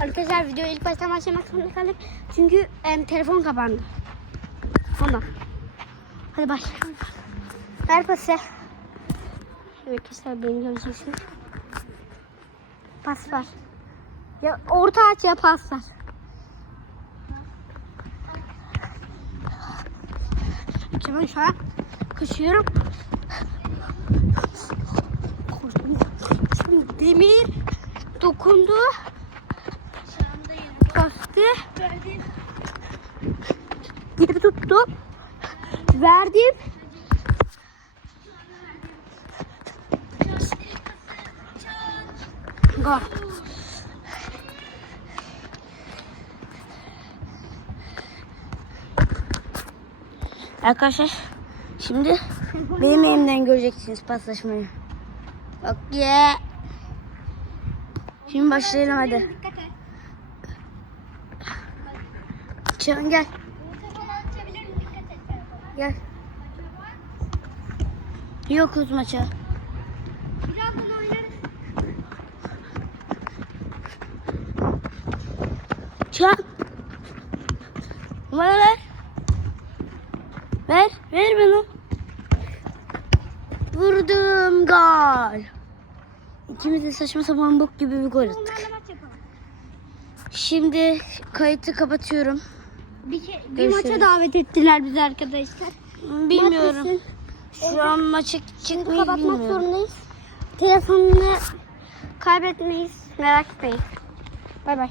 Arkadaşlar video ilk baştan başlamak zorunda kaldık. Çünkü em, telefon kapandı. Ondan. Hadi başlayalım. Ver pası. Arkadaşlar beni göreceksiniz. Pas var. Ya orta aç ya pas var. Şimdi şu an koşuyorum. Koştum. Şimdi demir dokundu. Bastı. Geri tuttu. Verdim. Gol. Arkadaşlar şimdi benim elimden göreceksiniz paslaşmayı. Bak ye. Şimdi başlayalım hadi. Çağın gel. Gel. Yokuz maça. Çağın. Numara ver. Ver. Ver bana. Vurdum gol. İkimiz de saçma sapan bok gibi bir gol attık. Şimdi kayıtı kapatıyorum. Bir, şey, bir Görüşürüz. maça davet ettiler bizi arkadaşlar. Bilmiyorum. Maç Şu an maça çıkmayı Kapatmak bilmiyorum. zorundayız. Telefonunu kaybetmeyiz. Merak etmeyin. Bay bay.